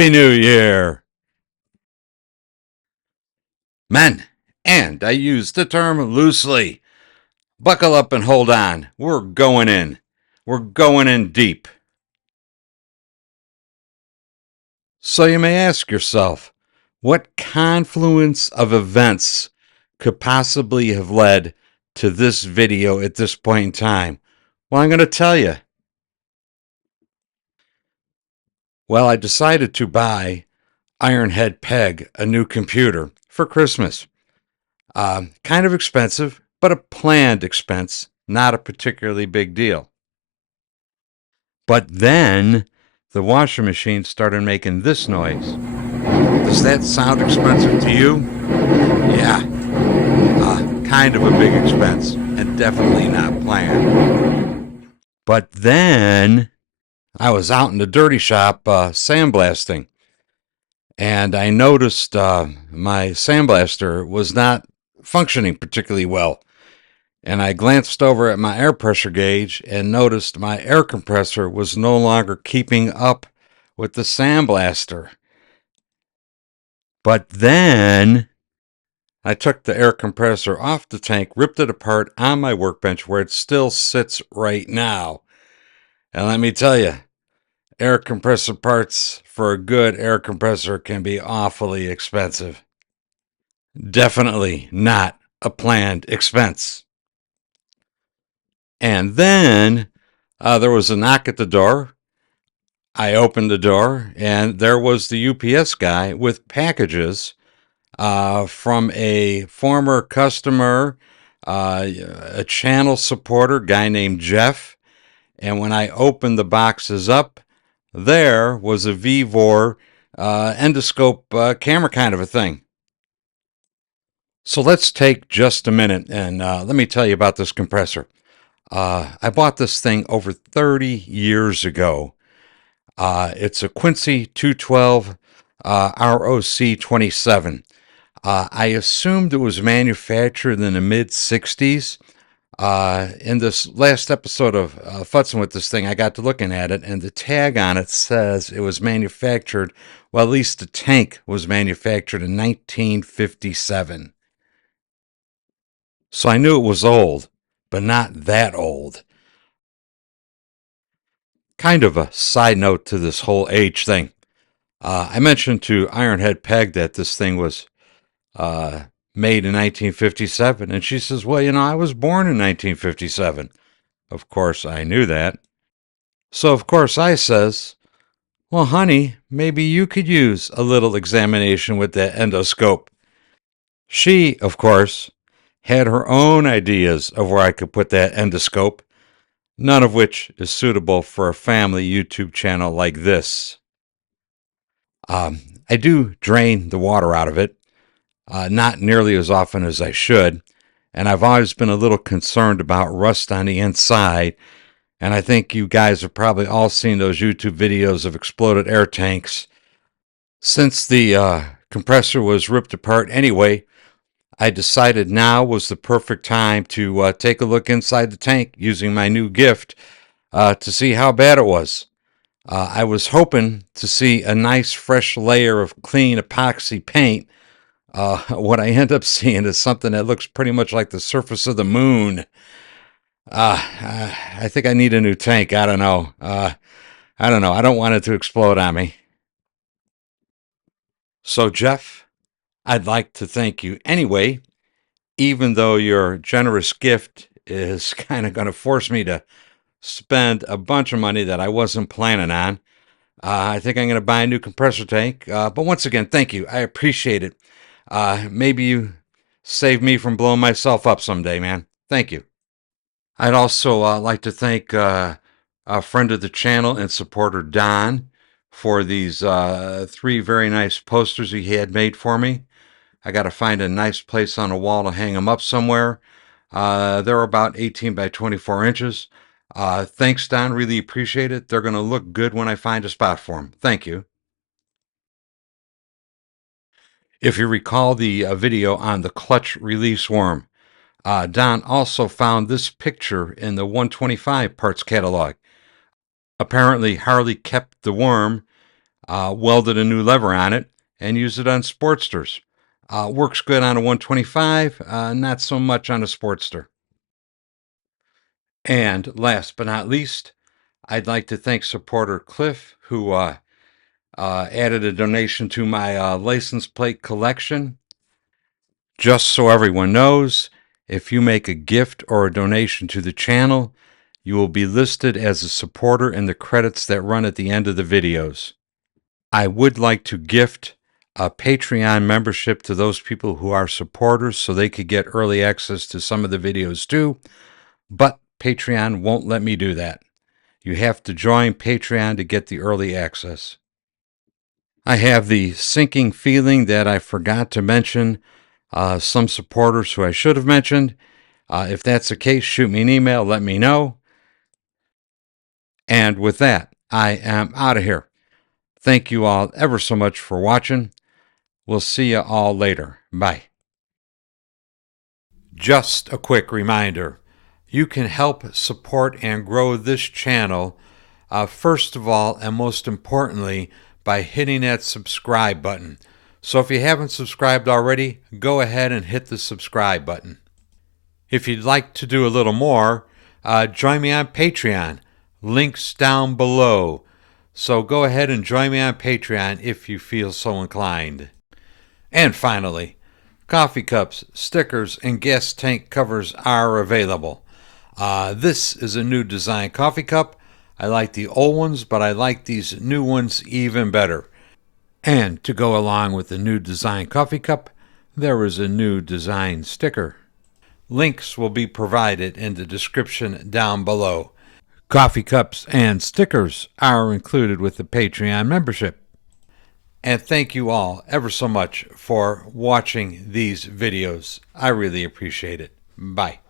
Happy New Year! Men, and I use the term loosely. Buckle up and hold on. We're going in. We're going in deep. So you may ask yourself, what confluence of events could possibly have led to this video at this point in time? Well, I'm going to tell you. Well, I decided to buy Ironhead Peg a new computer for Christmas. Kind of expensive, but a planned expense, not a particularly big deal. But then the washing machine started making this noise. Does that sound expensive to you? Yeah, kind of a big expense, and definitely not planned. But then I was out in the dirty shop sandblasting, and I noticed my sandblaster was not functioning particularly well. And I glanced over at my air pressure gauge and noticed my air compressor was no longer keeping up with the sandblaster. But then I took the air compressor off the tank, ripped it apart on my workbench where it still sits right now. And let me tell you, air compressor parts for a good air compressor can be awfully expensive. Definitely not a planned expense. And then there was a knock at the door. I opened the door, and there was the UPS guy with packages from a former customer, a channel supporter, guy named Jeff. And when I opened the boxes up, there was a VVOR endoscope camera kind of a thing. So let's take just a minute and let me tell you about this compressor. I bought this thing over 30 years ago. It's a Quincy 212 ROC 27. I assumed it was manufactured in the mid 60s. In this last episode of Futzing with this thing, I got to looking at it, and the tag on it says it was manufactured, well, at least the tank was manufactured in 1957. So I knew it was old, but not that old. Kind of a side note to this whole age thing. I mentioned to Ironhead Peg that this thing was made in 1957, and she says, well, I was born in 1957. Of course, I knew that. So, of course, I says, well, honey, maybe you could use a little examination with that endoscope. She, of course, had her own ideas of where I could put that endoscope, none of which is suitable for a family YouTube channel like this. I do drain the water out of it, not nearly as often as I should, and I've always been a little concerned about rust on the inside. And I think you guys have probably all seen those YouTube videos of exploded air tanks. Since the compressor was ripped apart anyway, I decided now was the perfect time to take a look inside the tank using my new gift to see how bad it was. I was hoping to see a nice fresh layer of clean epoxy paint. What I end up seeing is something that looks pretty much like the surface of the moon. I think I need a new tank. I don't know. I don't know. I don't want it to explode on me. So, Jeff, I'd like to thank you anyway, even though your generous gift is kind of going to force me to spend a bunch of money that I wasn't planning on. I think I'm going to buy a new compressor tank. But once again, thank you. I appreciate it. Maybe you save me from blowing myself up someday, man. Thank you. I'd also like to thank a friend of the channel and supporter, Don, for these three very nice posters he had made for me. I got to find a nice place on a wall to hang them up somewhere. They're about 18 by 24 inches. Thanks, Don. Really appreciate it. They're going to look good when I find a spot for them. Thank you. If you recall the video on the clutch release worm, Don also found this picture in the 125 parts catalog. Apparently, Harley kept the worm welded a new lever on it, and used it on Sportsters. Works good on a 125, not so much on a Sportster. And last but not least, I'd like to thank supporter Cliff, who added a donation to my license plate collection. Just so everyone knows, if you make a gift or a donation to the channel, you will be listed as a supporter in the credits that run at the end of the videos. I would like to gift a Patreon membership to those people who are supporters so they could get early access to some of the videos too, but Patreon won't let me do that. You have to join Patreon to get the early access. I have the sinking feeling that I forgot to mention some supporters who I should have mentioned. If that's the case, shoot me an email, let me know. And with that, I am out of here. Thank you all ever so much for watching. We'll see you all later. Bye. Just a quick reminder, you can help support and grow this channel, first of all, and most importantly, by hitting that subscribe button. So if you haven't subscribed already, go ahead and hit the subscribe button. If you'd like to do a little more, join me on Patreon. Links down below. So go ahead and join me on Patreon if you feel so inclined. And finally, coffee cups, stickers, and gas tank covers are available. This is a new design coffee cup. I like the old ones, but I like these new ones even better. And to go along with the new design coffee cup, there is a new design sticker. Links will be provided in the description down below. Coffee cups and stickers are included with the Patreon membership. And thank you all ever so much for watching these videos. I really appreciate it. Bye.